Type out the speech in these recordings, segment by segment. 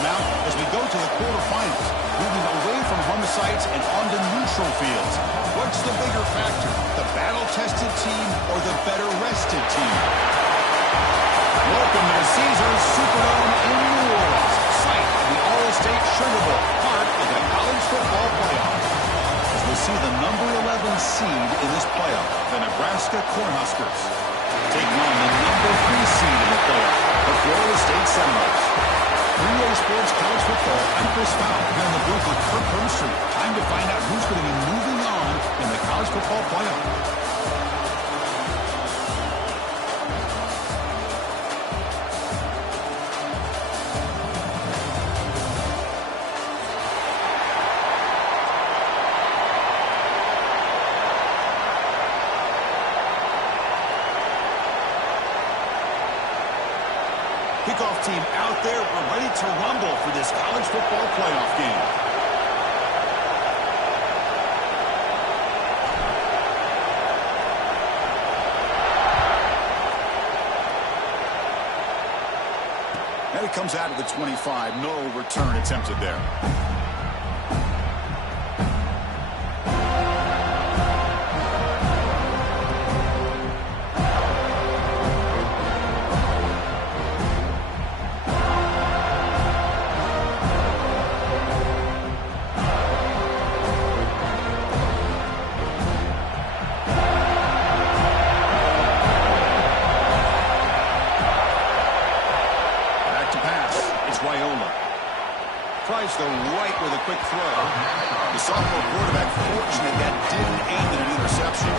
timeout as we go to the quarterfinals, moving away from home sites and onto neutral fields. What's the bigger factor, the battle-tested team or the better-rested team? Welcome to the Caesars Superdome in New Orleans, site of the All-State Sugar Bowl, part of the college football playoff. As we see the number 11 seed in this playoff, the Nebraska Cornhuskers, taking on the number 3 seed in the playoff, the Florida State Seminoles. 3-Way Sports College Football, I'm Chris Fowle, here in the booth with Kirk Hermstreet. Time to find out who's going to be moving on in the college football playoff. Kickoff team out there. We're ready to rumble for this college football playoff game. And it comes out of the 25. No return attempted there. Tries the right with a quick throw. The sophomore quarterback fortunate that didn't aim at an interception.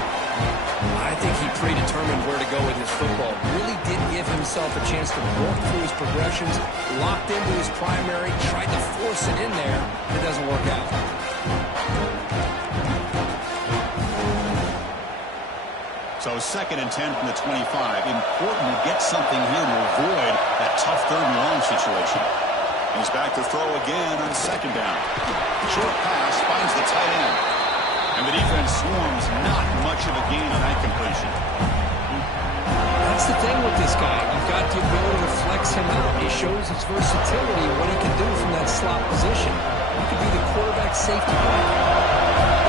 I think he predetermined where to go with his football. Really did give himself a chance to work through his progressions, locked into his primary, tried to force it in there, but it doesn't work out. So 2nd and 10 from the 25. Important to get something here to avoid that tough 3rd and long situation. He's back to throw again on 2nd down. Short pass finds the tight end. And the defense swarms, not much of a gain on that completion. That's the thing with this guy. You've got the ability to flex him out. He shows his versatility and what he can do from that slot position. He could be the quarterback safety blanket.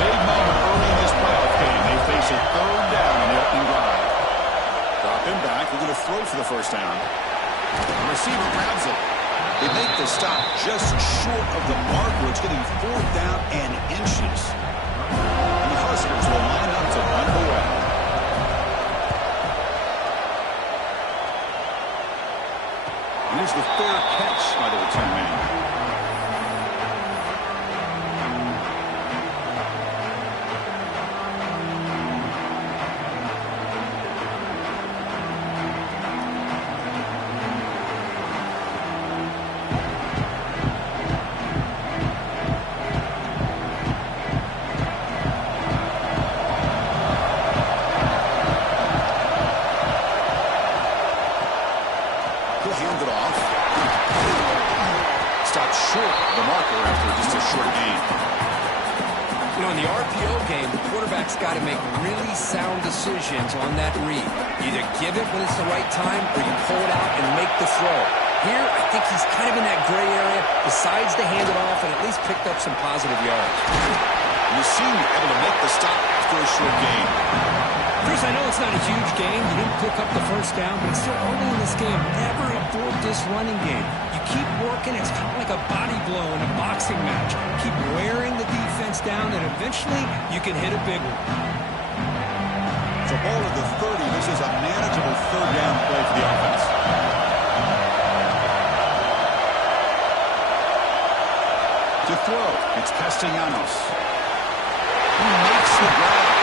Big moment early in this playoff game. They face a 3rd down on the opening drive. Drop him back. We're going to throw for the 1st down. The receiver grabs it. They make the stop just short of the marker. It's getting 4th down and inches. And the Huskers will line up to run it away. Here's the fair catch by the return man. In the RPO game, the quarterback's got to make really sound decisions on that read. Either give it when it's the right time or you pull it out and make the throw. Here, I think he's kind of in that gray area, decides to hand it off and at least picked up some positive yards. You seem able to make the stop after a short gain. Chris, I know it's not a huge game. You didn't pick up the 1st down, but it's still early in this game. Never abort this running game. You keep working. It's kind of like a body blow in a boxing match. Keep wearing the defense down, and eventually you can hit a big one. So ball at the 30. This is a manageable 3rd down play for the offense. To throw, it's Castellanos. He makes the grab.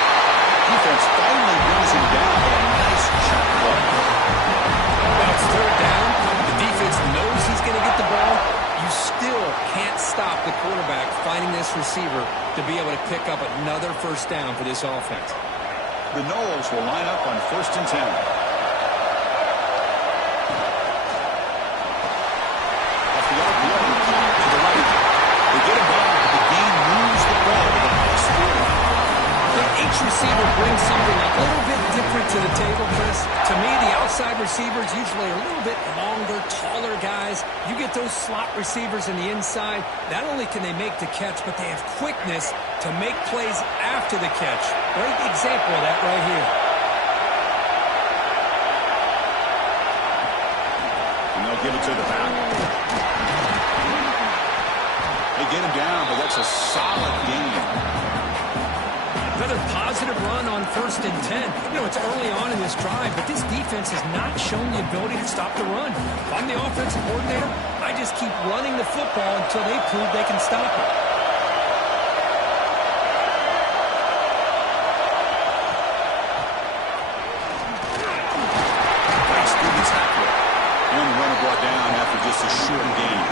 Defense finally brings him down with a nice check play. Now it's 3rd down. The defense knows he's going to get the ball. You still can't stop the quarterback finding this receiver to be able to pick up another 1st down for this offense. The Noles will line up on 1st and 10. Off the RPO, to the right. They get a ball. The game moves the ball to the next field. I think each receiver brings something a little bit different to the table, Chris. To me, the outside receivers usually are a little bit longer, taller guys. You get those slot receivers in the inside, not only can they make the catch, but they have quickness to make plays after the catch. Great example of that right here. And they'll give it to the back. They get him down, but that's a solid game. Another positive run on 1st and 10. You know, it's early on in this drive, but this defense has not shown the ability to stop the run. If I'm the offensive coordinator, I just keep running the football until they prove they can stop it. Nice good tackle. And the runner brought down after just a short gain.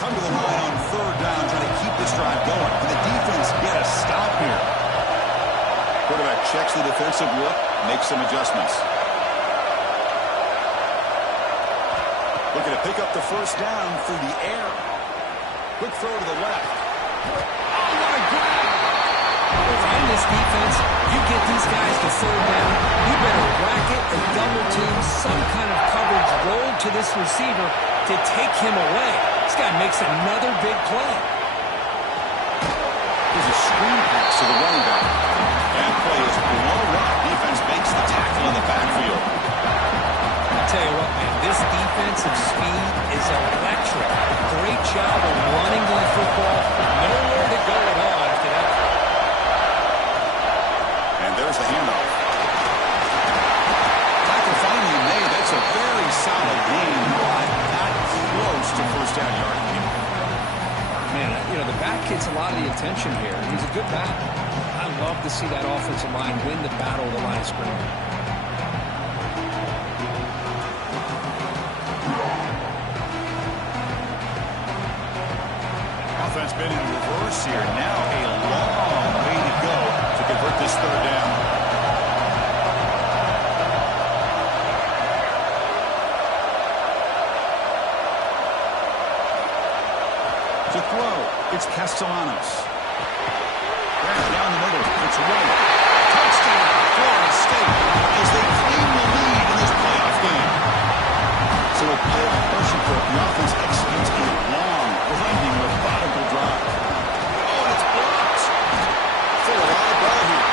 Come to the line on 3rd down, trying to keep this drive going. Can the defense get a stop here? Quarterback checks the defensive look, makes some adjustments. Looking to pick up the 1st down through the air. Quick throw to the left. Oh, what a grab! If I'm this defense, you get these guys to 3rd down, you better bracket or double team some kind of coverage roll to this receiver to take him away. This guy makes another big play. There's a screen pass to the running back. That play is blown up. Defense makes the tackle in the backfield. I'll tell you what, man, this defensive speed is electric. Great job of running the football. Nowhere to go at all after that. And there's the handoff. Tackle finally made. That's a very solid game, but not close to 1st down yard. Man, you know, the back gets a lot of the attention here. He's a good back. I love to see that offensive line win the battle of the line of scrimmage. Offense been in reverse here. Now a long way to go to convert this 3rd down. To throw, it's Castellanos. There, down the middle, it's White. Touchdown, Florida State, as they claim the lead in this playoff game. So a playoff pressure for the offense executes a long, grinding, methodical drive. Oh, and it's blocked. For a live ball here.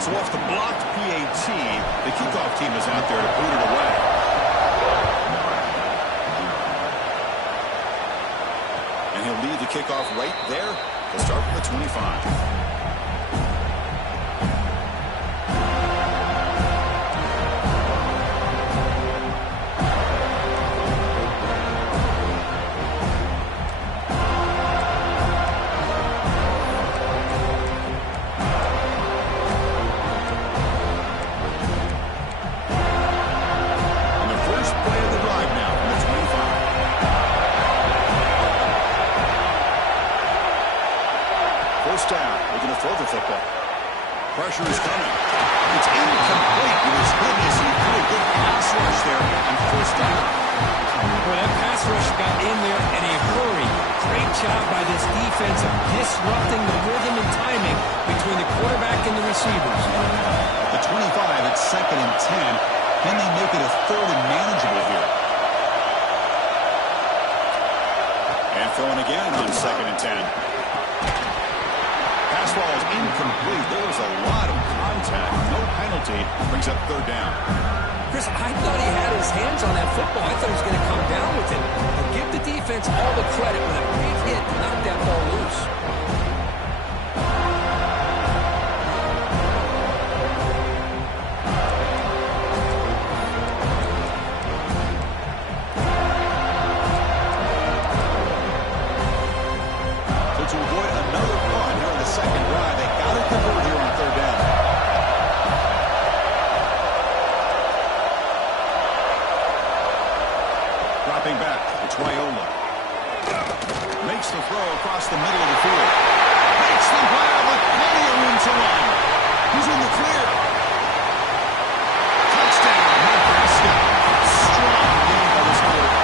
So off the blocked PAT, the kickoff team is out there to boot it away. And he'll lead the kickoff right there. He'll start from the 25. Pressure is coming. It's incomplete. It was hit as he threw a good pass rush there on 1st down. Well, that pass rush got in there in a hurry. Great job by this defense of disrupting the rhythm and timing between the quarterback and the receivers. The 25, it's 2nd and 10. Can they make it a 3rd and manageable here? And throwing again on 2nd and 10. Pass ball is incomplete. There was a lot of contact. No penalty. Brings up 3rd down. Chris, I thought he had his hands on that football. I thought he was going to come down with it. But give the defense all the credit when a big hit knocked that ball loose. To avoid another punt here in the 2nd drive, they got to convert here on 3rd down. Dropping back, it's Raiola. Makes the throw across the middle of the field. Makes the grab with plenty of room to run. He's in the clear. Touchdown, Nebraska. Strong game by this quarter.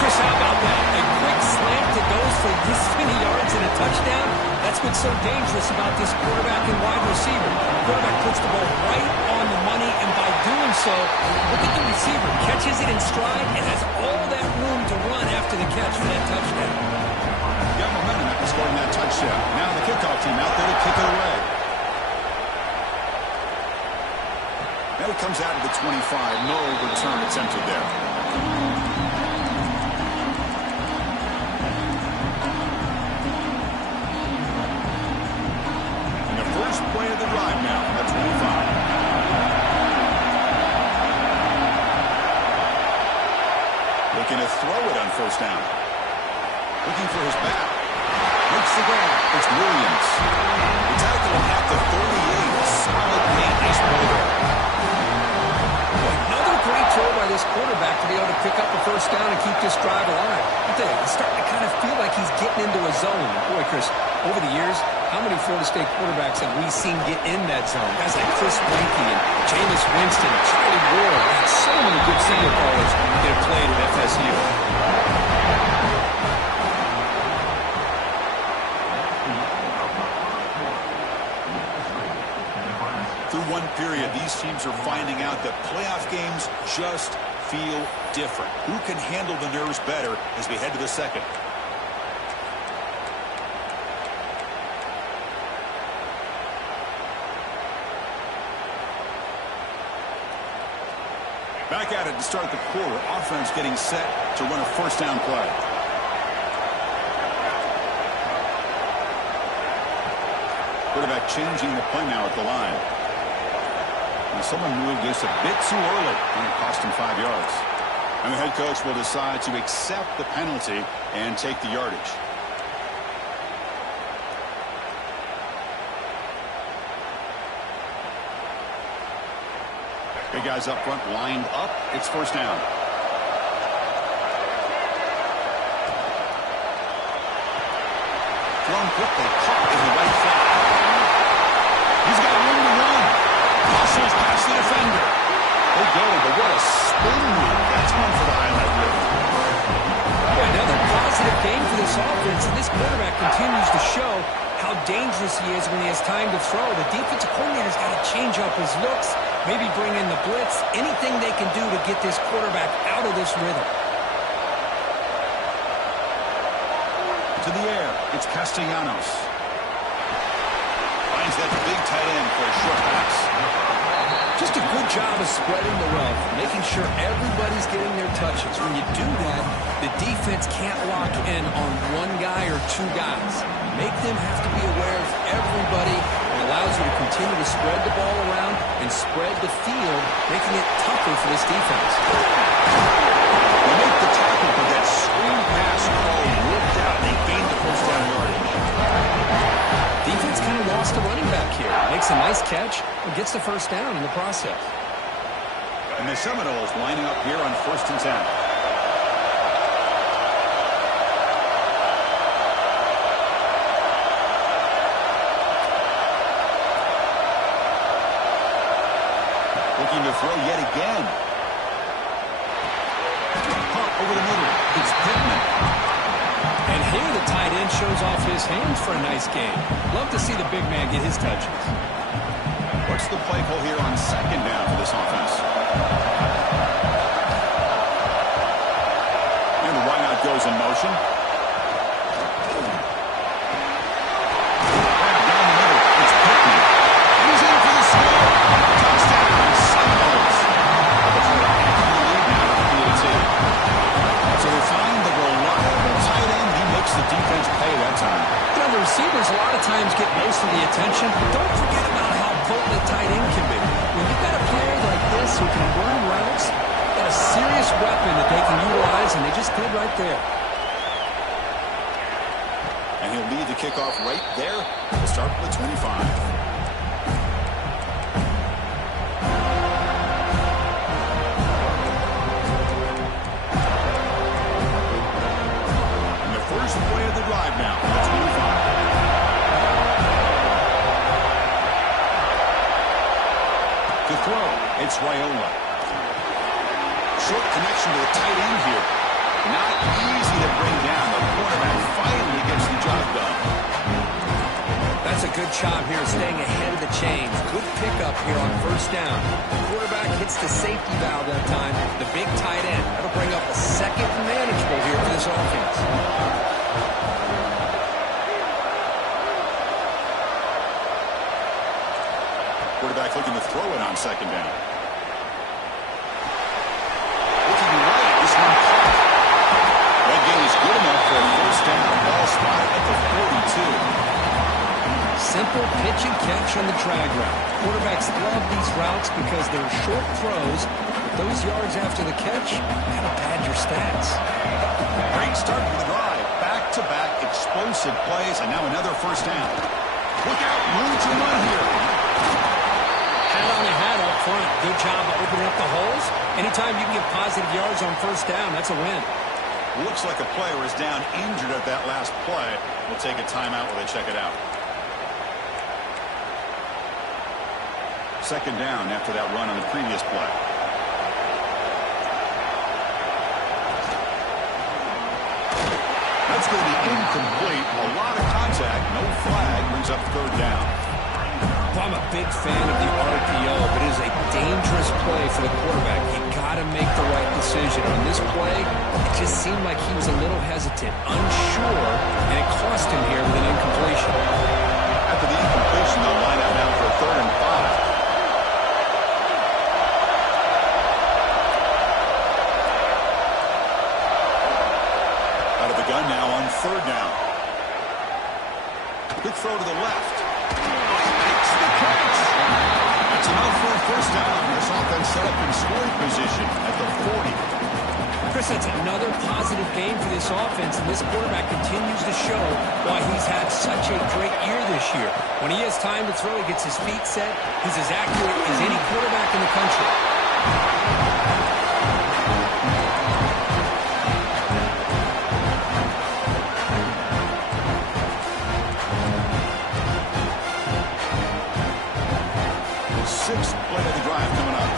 Chris, how about that? A quick slant that goes for this many yards and a touchdown. That's what's so dangerous about this quarterback and wide receiver. The quarterback puts the ball right on the money, and by doing so, look at the receiver. Catches it in stride and has all that room to run after the catch for that touchdown. Got momentum after scoring that touchdown. Now the kickoff team out there to kick it away. Now it comes out of the 25. No return attempted there. First play of the drive now, that's 25. Looking to throw it on first down. Looking for his back. Makes the grab. It's Williams. The tackle at the 38. Solid gain. Nice play there. Another great throw by this quarterback to be able to pick up a first down and keep this drive alive. I tell you, it's starting to kind of feel like he's getting into a zone. Boy, Chris, over the years, how many Florida State quarterbacks have we seen get in that zone? Guys like Chris Blanky and Jameis Winston, Charlie Ward, and so many good senior callers that have played at FSU. Through one period, these teams are finding out that playoff games just feel different. Who can handle the nerves better as we head to the second? Back at it to start the quarter. Offense getting set to run a first down play. Quarterback changing the play now at the line. And someone moved this a bit too early, and it cost him 5 yards. And the head coach will decide to accept the penalty and take the yardage. Big guys up front lined up. It's first down. Thrown quickly, caught in the right flat. He's got room to run. Hustles past the defender. They go, but what a spin move. That's one for the highlight reel. Another positive game for this offense, and this quarterback continues to show how dangerous he is when he has time to throw. The defensive coordinator's got to change up his looks, maybe bring in the blitz, anything they can do to get this quarterback out of this rhythm. To the air, it's Castellanos. Finds that big tight end for a short pass. Just a good job of spreading the wealth, making sure everybody's getting their touches. When you do that, the defense can't lock in on one guy or two guys. Make them have to be aware of everybody. It allows you to continue to spread the ball around and spread the field, making it tougher for this defense. They make the tackle for that screen pass call worked out. They gained the first down yardage. Defense kind of lost a running back here. Makes a nice catch and gets the first down in the process. And the Seminoles lining up here on 1st and 10. Looking to throw yet again. Pump over the middle. It's Pittman. And here the tight end shows off his hands for a nice game. Love to see the big man get his touches. What's the play call here on 2nd down for this offense? And the wideout goes in motion. Down the middle. It's Pittman. He's in for the score. Touchdown. Seminoles. So they find the reliable tight end. He makes the defense pay that time. You know, the receivers a lot of times get most of the attention, but don't forget about how potent a tight end can be. When you've got a player like this who can run routes, you've got a serious weapon that they can utilize, and they just did right there. And he'll lead the kickoff right there. We'll start with 25. It's Raiola. Short connection to the tight end here. Not easy to bring down. The quarterback finally gets the job done. That's a good job here staying ahead of the chains. Good pickup here on first down. The quarterback hits the safety valve that time. The big tight end. That'll bring up a second manageable here for this offense. Quarterback looking to throw it on second down. Looking right. This one caught. That gain is good enough for a first down. Ball spot at the 42. Simple pitch and catch on the drag route. Quarterbacks love these routes because they're short throws, but those yards after the catch kind of pad your stats. Great start to the drive. Back-to-back explosive plays, and now another first down. Look out, room to run here. Hat on a hat up front. Good job of opening up the holes. Anytime you can get positive yards on first down, that's a win. Looks like a player is down injured at that last play. We'll take a timeout while they check it out. Second down after that run on the previous play. That's going to be incomplete. A lot of contact. No flag. Brings up third down. Well, I'm a big fan of the RPO, but it is a dangerous play for the quarterback. You got to make the right decision. On this play, it just seemed like he was a little hesitant, unsure, and it cost him here with an incompletion. After the incompletion, they'll line up now for a 3rd and 5. Gun now on 3rd down. Good throw to the left. Makes the catch. That's enough for a first down. This offense set up in scoring position at the 40. Chris, that's another positive game for this offense, and this quarterback continues to show why he's had such a great year this year. When he has time to throw, he gets his feet set. He's as accurate as any quarterback in the country. Sixth play of the drive coming up.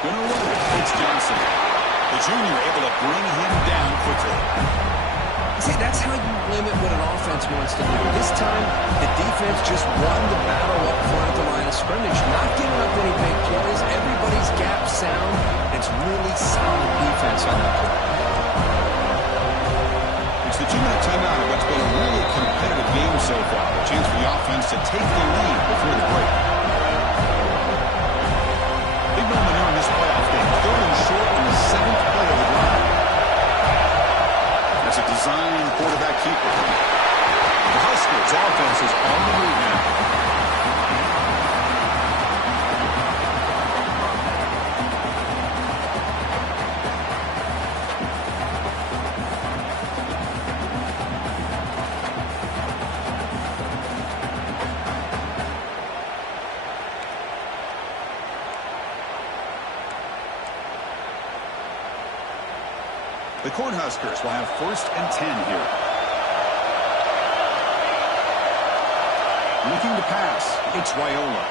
Gonna run it. It's Johnson. The junior able to bring him down quickly. See, that's how you limit what an offense wants to do. This time, the defense just won the battle up front at the line of scrimmage. Not giving up any big plays. Everybody's gap sound. It's really solid defense on that play. It's the 2-minute timeout of what's been a really competitive game so far. A chance for the offense to take the lead before the break. Big moment here in this playoff game. 3rd and short in the 7th play of the drive. That's a design quarterback keeper. The Huskers offense is on the move now. The Cornhuskers will have 1st and 10 here. Looking to pass. It's Raiola.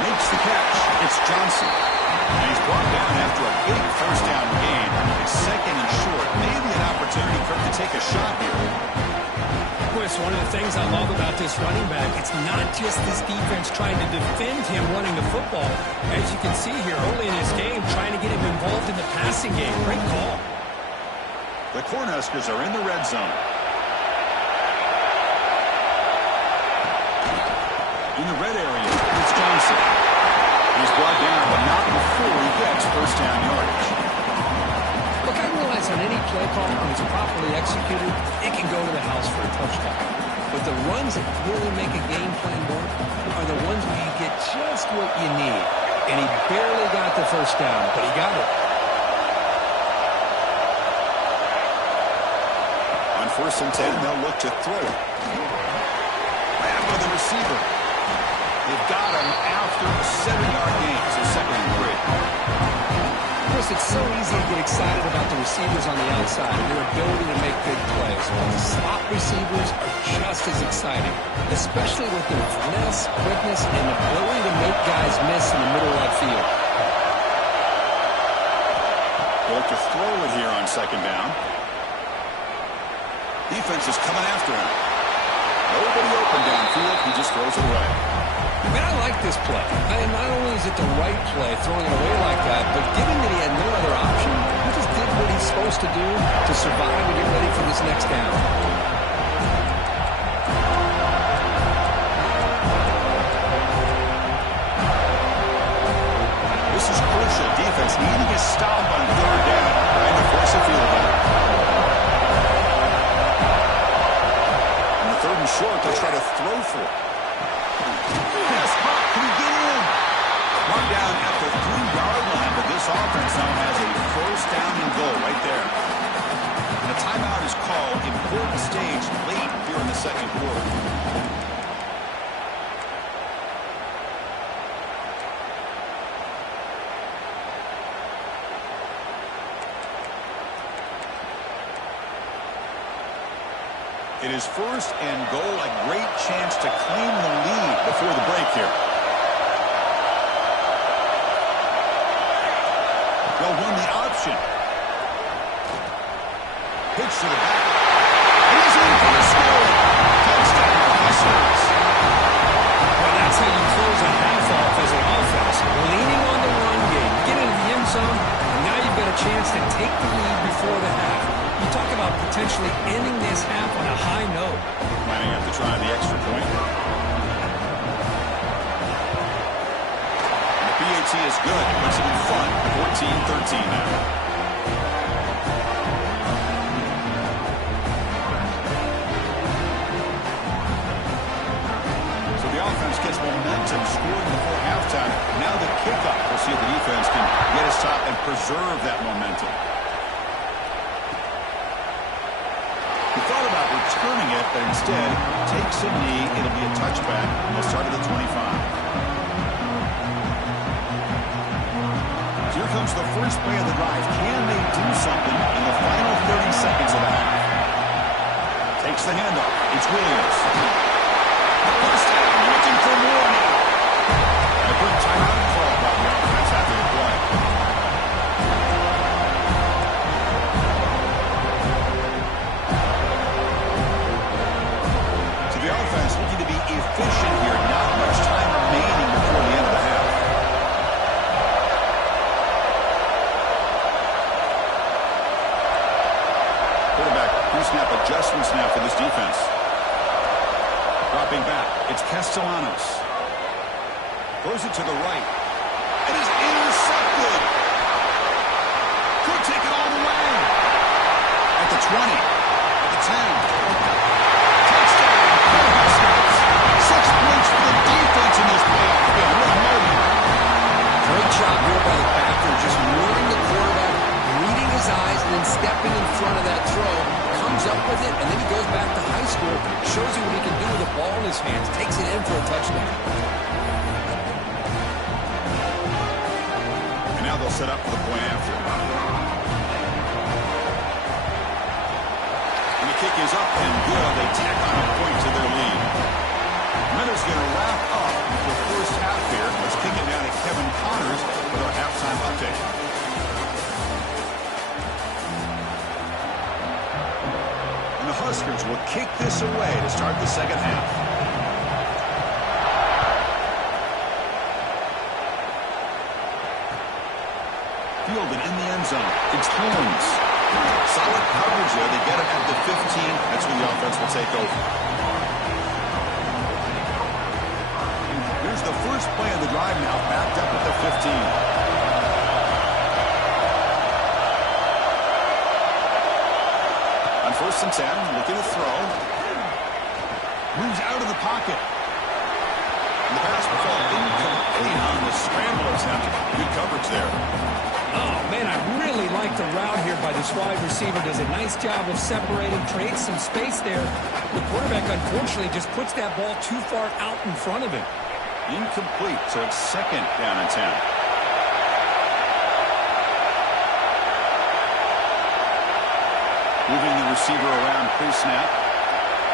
Makes the catch. It's Johnson. And he's brought down after a big first down gain. It's 2nd and short. Maybe an opportunity for him to take a shot here. Chris, one of the things I love about this running back, it's not just this defense trying to defend him running the football. As you can see here early in this game, trying to get him involved in the passing game. Great call. The Cornhuskers are in the red zone. In the red area, it's Johnson. He's brought down, but not before he gets first down yardage. Look, I realize on any play call, when it's properly executed, it can go to the house for a touchdown. But the runs that really make a game plan work are the ones where you get just what you need. And he barely got the first down, but he got it. On 1st and 10, they'll look to throw it. After the receiver. They've got him after a 7-yard gain, so 2nd and 3. Chris, Chris, it's so easy to get excited about the receivers on the outside and their ability to make big plays. But the slot receivers are just as exciting, especially with their finesse, quickness, and ability to make guys miss in the middle of that field. Going to throw it here on second down. Defense is coming after him. Nobody open downfield. He just throws it away. I mean, I like this play. And not only is it the right play, throwing it away like that, but given that he had no other option, he just did what he's supposed to do to survive and get ready for this next down. This is crucial. Defense needing a stop on third down, trying to force a field goal. On the third and short, they'll try to throw for it. Yes, can he get in? Mark down at the 3-yard line, but this offense now has a first down and goal right there. And a timeout is called. Important stage late here in the second quarter. It is first and goal, a great chance to claim the lead before the break here. They'll run the option. Pitch to the back. He's in for the score. Touchdown, Huskers. Well, that's how you close a half off as an offense. Leaning on the run game. Get into the end zone, and now you've got a chance to take the lead before the half. You talk about potentially ending this half on a high note. Might have to try the extra point. And the PAT is good. Puts it in front. 14-13 now. So the offense gets momentum, scoring before halftime. Now the kickoff. We'll see if the defense can get a stop and preserve that momentum. Thought about returning it, but instead takes a knee. It'll be a touchback, and they'll start at the 25. So here comes the first play of the drive. Can they do something in the final 30 seconds of the half? Takes the handoff. It's Williams. First down, looking for more now. A good timeout call by the offense after the play. The offense looking to be efficient here. Not much time remaining before the end of the half. Quarterback pre-snap adjustments now for this defense. Dropping back. It's Castellanos. Throws it to the right. It is intercepted. Could take it all the way. At the 20. At the 10. 6 points for the defense in this playoff game. What a moment. Great job here by the backer, just warning the quarterback, reading his eyes, and then stepping in front of that throw. Comes up with it, and then he goes back to high school, shows you what he can do with the ball in his hands, takes it in for a touchdown. And now they'll set up for the point after. And the kick is up and good. They tack on a point to their lead. Minutes going to wrap up the first half here. Let's kick it down to Kevin Connors with our halftime update. And the Huskers will kick this away to start the second half. Fielded in the end zone. It's Holmes. Solid coverage there. They get it at the 15. That's when the offense will take over. Here's the first play of the drive now, backed up at the 15. On first and 10, looking to throw. Moves out of the pocket. And the pass will fall incomplete on the scramble attempt. Good coverage there. Oh, man, I really like the route here by this wide receiver. Does a nice job of separating, creates some space there. The quarterback, unfortunately, just puts that ball too far out in front of him. Incomplete, so it's second down and 10. Moving the receiver around pre-snap.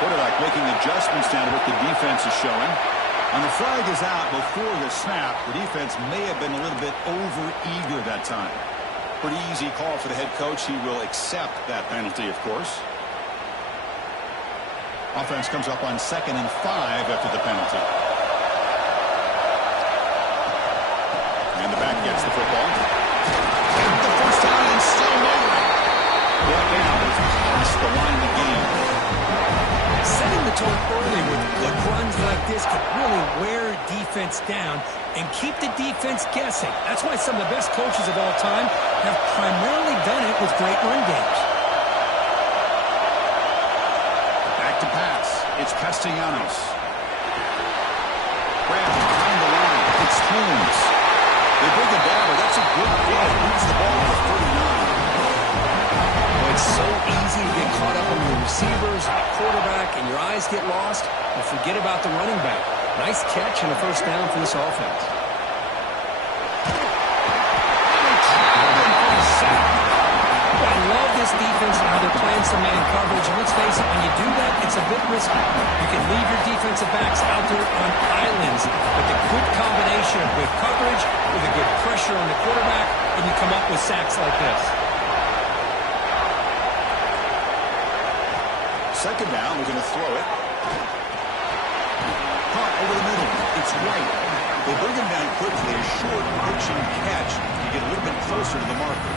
Quarterback making adjustments down to what the defense is showing. And the flag is out before the snap. The defense may have been a little bit over-eager that time. Pretty easy call for the head coach. He will accept that penalty, of course. Offense comes up on 2nd and 5 after the penalty. And the back gets the football. The first down and still motoring. Brought down as past the line of the game. Setting the tone early with good runs like this can really wear defense down and keep the defense guessing. That's why some of the best coaches of all time have primarily done it with great run games. Back to pass. It's Castellanos. Grabbed behind the line. It's Holmes. They bring it down, but that's a good play. Moves the ball to 39. It's so easy to get caught up on the receivers and the quarterback, and your eyes get lost, and forget about the running back. Nice catch and a first down for this offense. I love this defense and how they're playing some man coverage. And let's face it, when you do that, it's a bit risky. You can leave your defensive backs out there on islands, but the good combination of good coverage with a good pressure on the quarterback, and you come up with sacks like this. Second down, we're going to throw it. Caught over the middle. It's White. They bring him down quickly. A short pitch and catch. You get a little bit closer to the marker.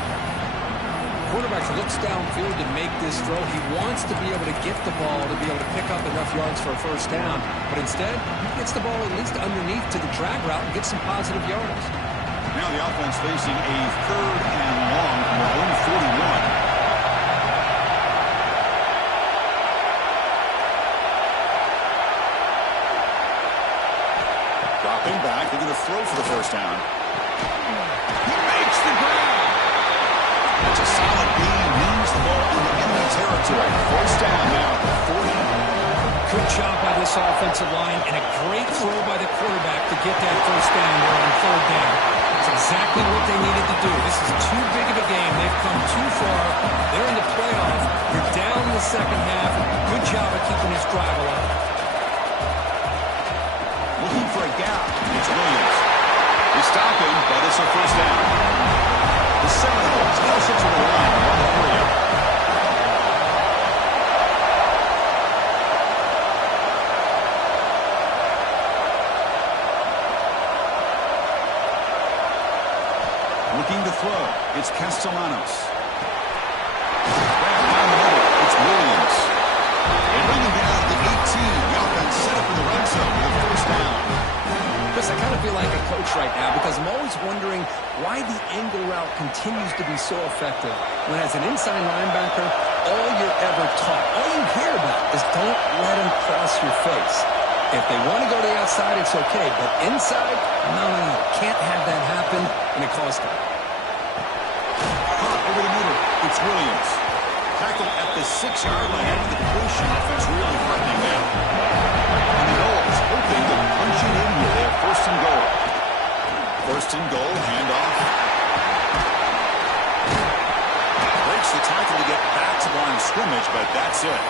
Quarterback looks downfield to make this throw. He wants to be able to get the ball to be able to pick up enough yards for a first down. But instead, he gets the ball at least underneath to the drag route and gets some positive yards. Now the offense facing a 3rd and long from their own 41. Dropping back, they're going to throw for the first down. He makes the grab. That's a solid gain. Moves the ball into enemy territory. First down now at the 40. Good job by this offensive line and a great throw by the quarterback to get that first down there on 3rd down. That's exactly what they needed to do. This is too big of a game. They've come too far. They're in the playoff. You're down in the second half. Good job of keeping this drive alive. Looking for a gap. It's Williams. They stop him, but it's a first down. The Seminoles closer to the line. On the 3. Looking to throw. It's Castellanos. Back down the middle. It's Williams. They bring him down at the 18. The offense set up in the red zone with a first down. Chris, I kind of feel like a coach right now because I'm always wondering why the angle route continues to be so effective when as an inside linebacker, all you're ever taught, all you hear about is don't let him cross your face. If they want to go to the outside, it's okay. But inside, no. Can't have that happen, and it costs them. Over the middle, it's Williams. Tackle at the 6-yard line after the completion. Offense really hardening now. And the Knowles hoping to punch it in here. They have 1st and goal. 1st and goal, handoff. Breaks the tackle to get back to the line of scrimmage, but that's it.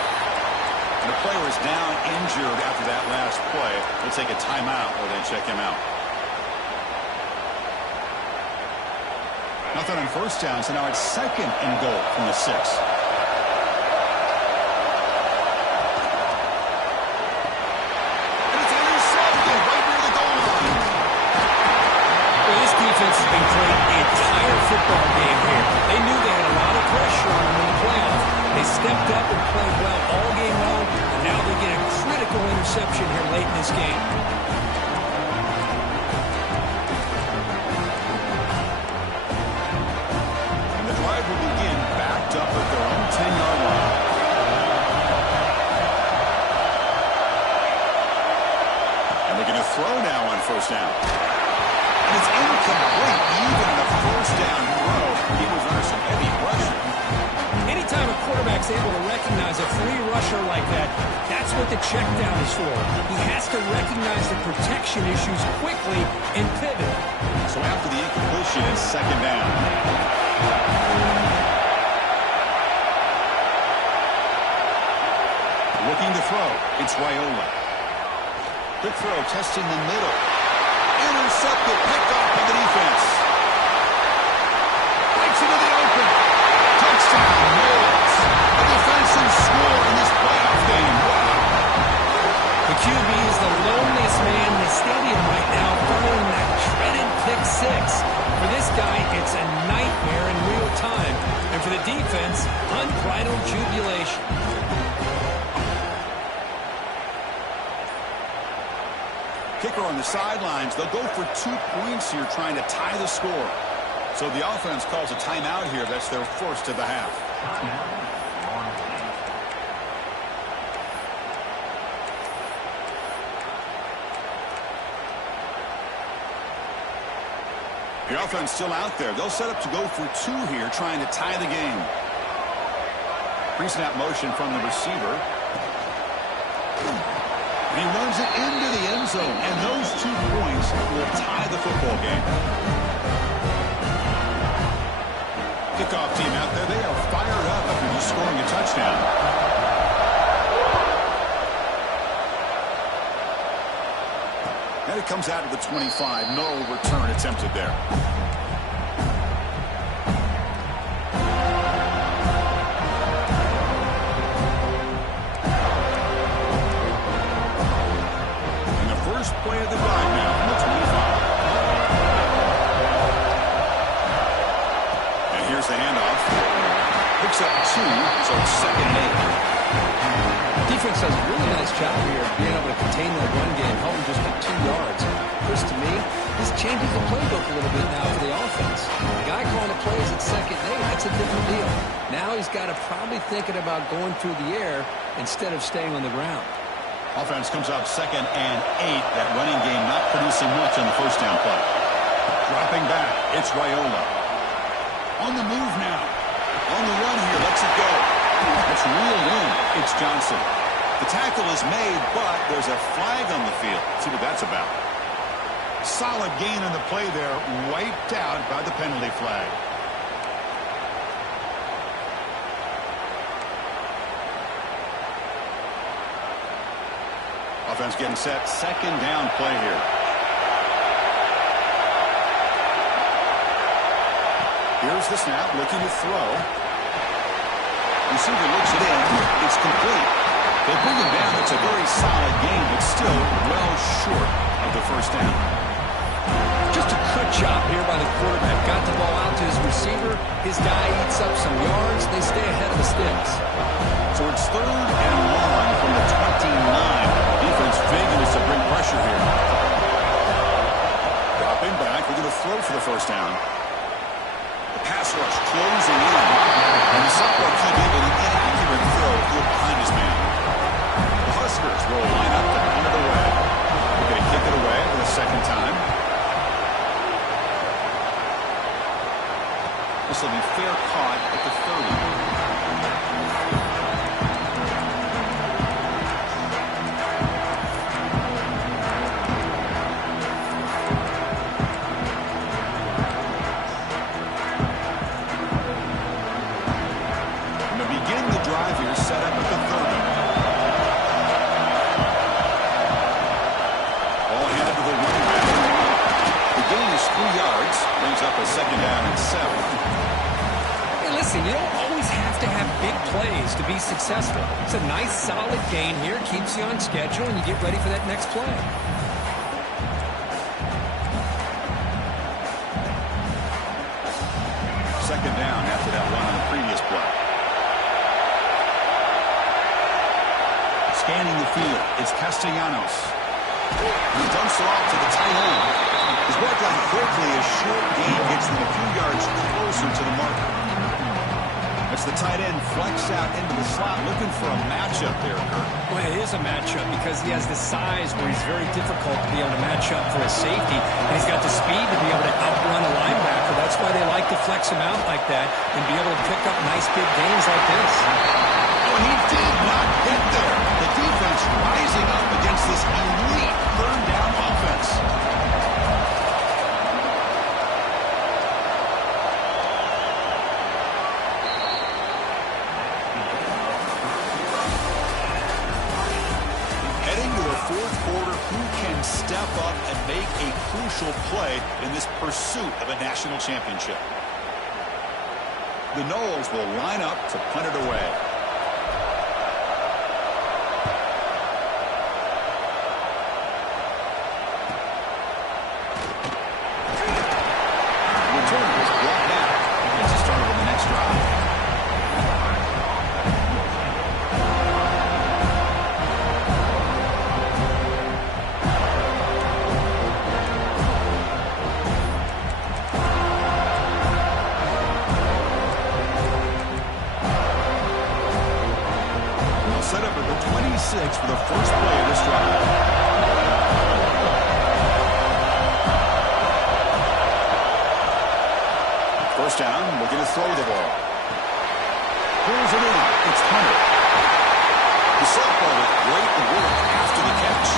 And the player is down injured after that last play. They'll take a timeout while they check him out. Nothing on first down, so now it's 2nd and goal from the 6. And it's intercepted right near the goal line. Well, this defense has been great the entire football game here. They knew they had a lot of pressure on them in the playoffs. They stepped up and played well all game long, and now they get a critical interception here late in this game. Will begin backed up at their own 10-yard line. And they're going to throw now on first down. And it's incomplete. Even in a first down throw, he was under some heavy pressure. Anytime a quarterback's able to recognize a free rusher like that, that's what the check down is for. He has to recognize the protection issues quickly and pivot. So after the incompletion, it's 2nd down. Looking to throw. It's Raiola. Quick throw, testing the middle. Intercepted, picked off by the defense. Breaks into the open. Touchdown, Knowles. A defensive score in this playoff game. Wow. The QB is the loneliest man in the stadium right now following that dreaded pick six. For this guy, it's a nightmare in real time. And for the defense, unbridled jubilation. Kicker on the sidelines. They'll go for 2 points here trying to tie the score. So the offense calls a timeout here. That's their first of the half. The offense still out there. They'll set up to go for 2 here, trying to tie the game. Pre-snap motion from the receiver. And he runs it into the end zone. And those 2 points will tie the football game. Kickoff team out there. They are fired up after just scoring a touchdown. And it comes out of the 25. No return attempted there. And the first play of the drive now from the 25. And here's the handoff. Picks up 2, so it's 2nd and 8. Defense does a really nice job here of being able to contain that run game, held just at 2 yards. Chris, to me, this changes the playbook a little bit now for the offense. The guy calling the plays at 2nd and 8, that's a different deal. Now he's got to probably thinking about going through the air instead of staying on the ground. Offense comes up 2nd and 8. That running game not producing much on the first down play. Dropping back, it's Raiola. On the move now. On the run here, lets it go. It's reeled in. It's Johnson. The tackle is made, but there's a flag on the field. Let's see what that's about. Solid gain on the play there, wiped out by the penalty flag. Offense getting set. 2nd down play here. Here's the snap, looking to throw. Receiver looks it in. It's complete. They bring him down. It's a very solid game, but still well short of the first down. Just a good job here by the quarterback. Got the ball out to his receiver. His guy eats up some yards. They stay ahead of the sticks. So it's 3rd and 1 from the 29. Defense vigorous to bring pressure here. Dropping back. They're going to throw for the first down. The pass rush closing in. And the sophomore QB with an inaccurate throw behind his man. The Huskers will line up to punt it away. They're going to kick it away for the 2nd time. This will be fair caught at the 30. Set up at the 30. Ball handed to the running back. The gain is 3 yards. Brings up a 2nd down and 7. Hey, listen, you don't always have to have big plays to be successful. It's a nice, solid gain here. Keeps you on schedule, and you get ready for that next play. Second down after that run on the previous play. Scanning the field, it's Castellanos. He dumps it off to the tight end. He's worked out quickly. A short gain gets them a few yards closer to the marker. As the tight end flex out into the slot, looking for a matchup there, Kurt. Well, it is a matchup because he has the size where he's very difficult to be able to match up for a safety. And he's got the speed to be able to outrun a linebacker. That's why they like to flex him out like that and be able to pick up nice big gains like this. Oh, he did not get there. The defense rising up against this elite 3rd down offense. step up and make a crucial play in this pursuit of a national championship. The Noles will line up to punt it away. Return was brought back and gets us started on the next drive. Set up at the 26 for the first play of this drive. First down, looking to throw the ball. Pulls it in. It's Hunter. The sophomore with great work after the catch.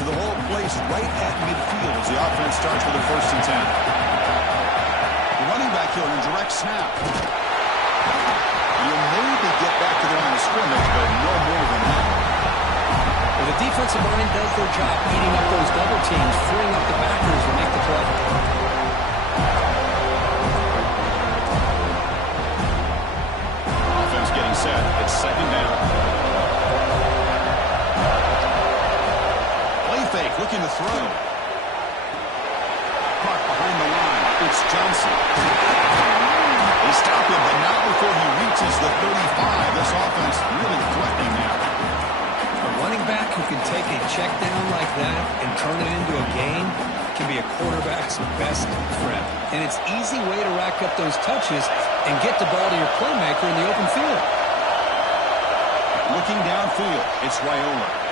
To the hole placed right at midfield as the offense starts with a 1st and 10. The running back here in a direct snap. You'll maybe get back to the line of scrimmage, but no more than that. Well, the defensive line does their job eating up those double teams, freeing up the backers to make the play. Offense getting set. It's 2nd down. Fake, looking to throw. Caught behind the line. It's Johnson. They stop him, but not before he reaches the 35. This offense really threatening now. A running back who can take a check down like that and turn it into a gain can be a quarterback's best friend. And it's an easy way to rack up those touches and get the ball to your playmaker in the open field. Looking downfield, it's Raiola.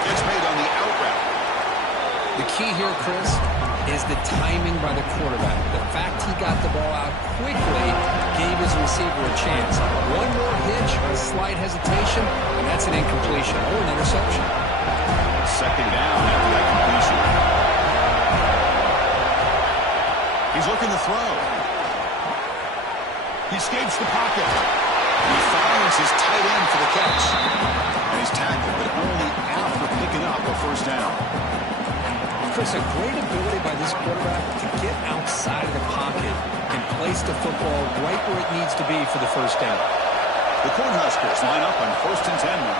Gets made on the out route. The key here, Chris, is the timing by the quarterback. The fact he got the ball out quickly gave his receiver a chance. One more hitch or a slight hesitation, and that's an incompletion or an interception. 2nd down after that completion. He's looking to throw. He escapes the pocket. He finds his tight end for the catch. And he's tackled, but only after picking up a 1st down. Chris, a great ability by this quarterback to get outside of the pocket and place the football right where it needs to be for the 1st down. The Cornhuskers line up on 1st and 10 now.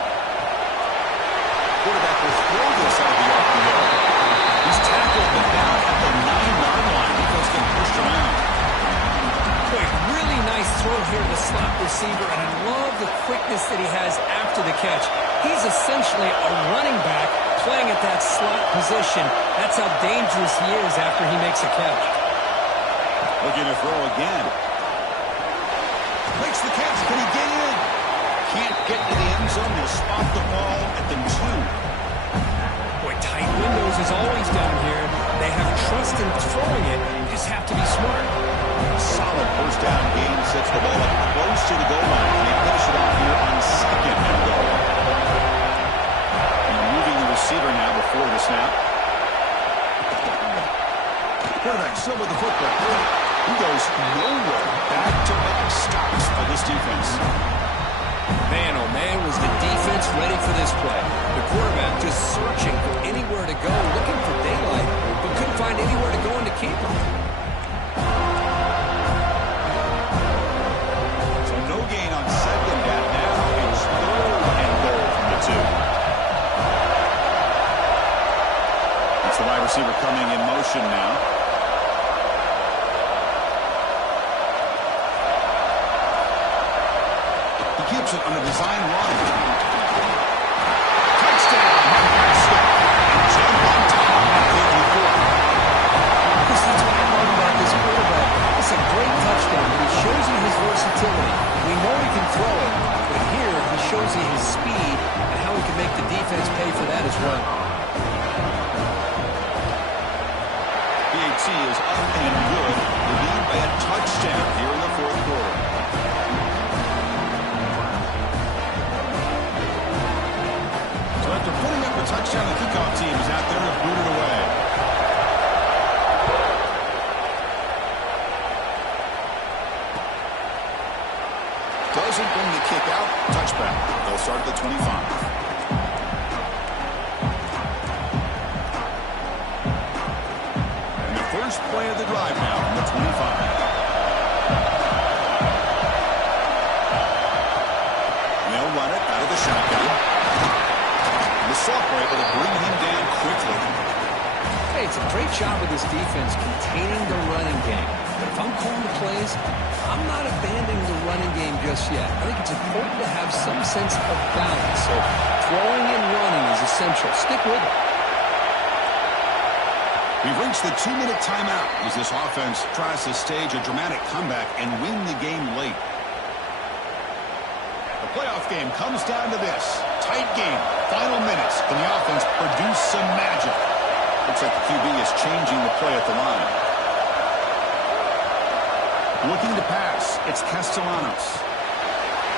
Quarterback will throw this out of the RPO. He's tackled, but down at the 9-yard line because he's been pushed around. Boy, really nice throw here to the slot receiver, and I love the quickness that he has after the catch. He's essentially a running back playing at that slot position. That's how dangerous he is after he makes a catch. Looking to throw again. Makes the catch. Can he get in? Can't get to the end zone. He'll spot the ball at the 2. Boy, tight windows is always down here. They have trust in throwing it. You just have to be smart. Solid 1st down gain. Sets the ball up close to the goal line. They finish it off here on 2nd and goal. And moving the receiver now before the snap. Quarterback still with the football. He goes nowhere. Back-to-back stops by this defense. Man, oh man, was the defense ready for this play. The quarterback just searching for anywhere to go, looking for daylight, but couldn't find anywhere to go in to keep him. So no gain on 2nd down. Now it's 3rd and goal from the 2. That's the wide receiver coming in motion now. Keeps it on a design run. Touchdown, Nebraska. And jump on top at 54. This is what I love about this quarterback. It's a great touchdown, but he shows you his versatility. We know he can throw it, but here he shows you his speed and how he can make the defense pay for that as well. PAT is up and good. The lead by a touchdown here in the 4th quarter. doesn't bring the kick out. Touchback. They'll start at the 25. First play of the drive now from the 25. And they'll run it out of the shotgun. And the sophomore able to bring him down quickly. Hey, it's a great job of this defense containing the running game. But if I'm calling the plays, I'm not abandoning the running game just yet. I think it's important to have some sense of balance. So throwing and running is essential. Stick with it. We've reached the 2-minute timeout as this offense tries to stage a dramatic comeback and win the game late. The playoff game comes down to this. Tight game. Final minutes. Can the offense produce some magic? Looks like the QB is changing the play at the line. Looking to pass. It's Castellanos.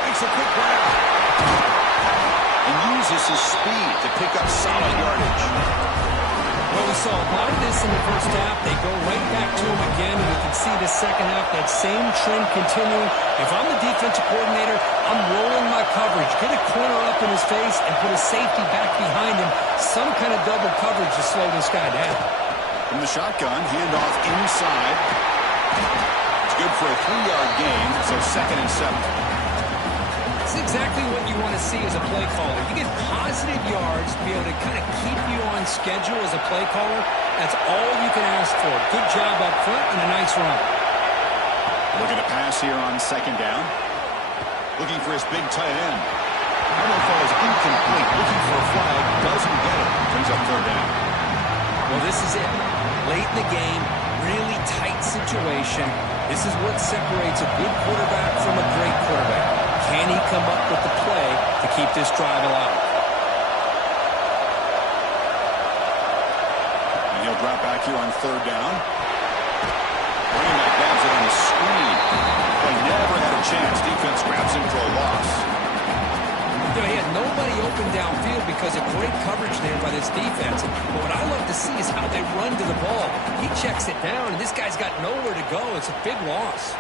Makes a quick grab. And uses his speed to pick up solid yardage. Well, we saw a lot of this in the first half. They go right back to him again, and we can see the second half, that same trend continuing. If I'm the defensive coordinator, I'm rolling my coverage. Get a corner up in his face and put a safety back behind him. Some kind of double coverage to slow this guy down. From the shotgun, handoff inside. It's good for a 3-yard gain, so 2nd and 7. That's exactly what you want to see as a play caller. You get positive yards to be able to kind of keep you on schedule as a play caller. That's all you can ask for. Good job up front and a nice run. Looking to pass here on 2nd down. Looking for his big tight end. That falls incomplete. Looking for a flag. Doesn't get it. Brings up 3rd down. Well, this is it. Late in the game, really tight situation. This is what separates a good quarterback from a great quarterback. Can he come up with the play to keep this drive alive? And he'll drop back here on 3rd down. Running back grabs it on the screen. But never had a chance. Defense grabs him for a loss. You know, he had nobody open downfield because of great coverage there by this defense. But what I love to see is how they run to the ball. He checks it down, and this guy's got nowhere to go. It's a big loss.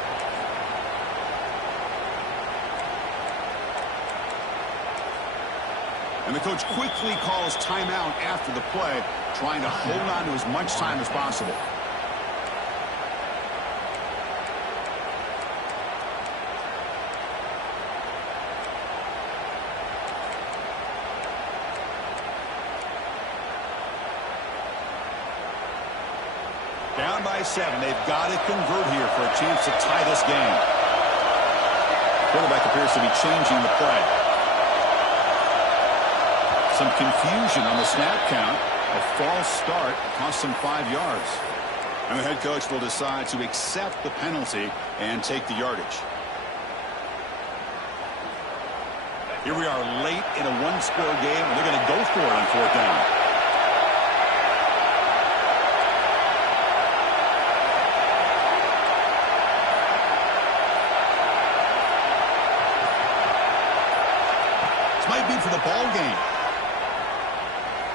And the coach quickly calls timeout after the play, trying to hold on to as much time as possible. Down by 7. They've got to convert here for a chance to tie this game. Quarterback appears to be changing the play. Some confusion on the snap count. A false start cost them 5 yards. And the head coach will decide to accept the penalty and take the yardage. Here we are late in a 1-score game, and they're going to go for it on 4th down. This might be for the ball game.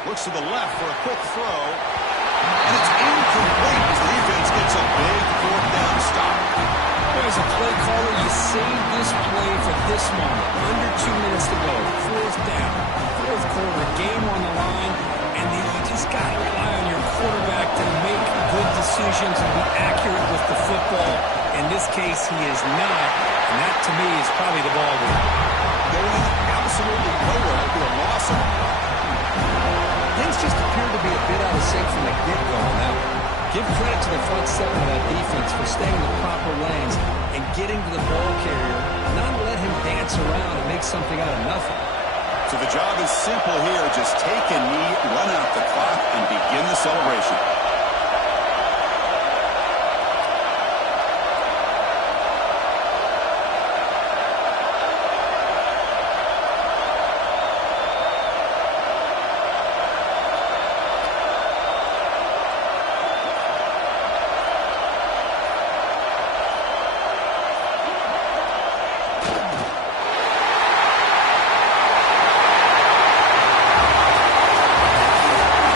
Looks to the left for a quick throw. And it's incomplete as the defense gets a big 4th down stop. As a play caller, you save this play for this moment. Under 2 minutes to go. 4th down. 4th quarter. Game on the line. And then you just got to rely on your quarterback to make good decisions and be accurate with the football. In this case, he is not. And that, to me, is probably the ball game. Going absolutely nowhere. It'll be a loss of it. Things just appear to be a bit out of sync from the get-go on that one. Give credit to the front 7 of that defense for staying in the proper lanes and getting to the ball carrier, not let him dance around and make something out of nothing. So the job is simple here. Just take a knee, run out the clock, and begin the celebration.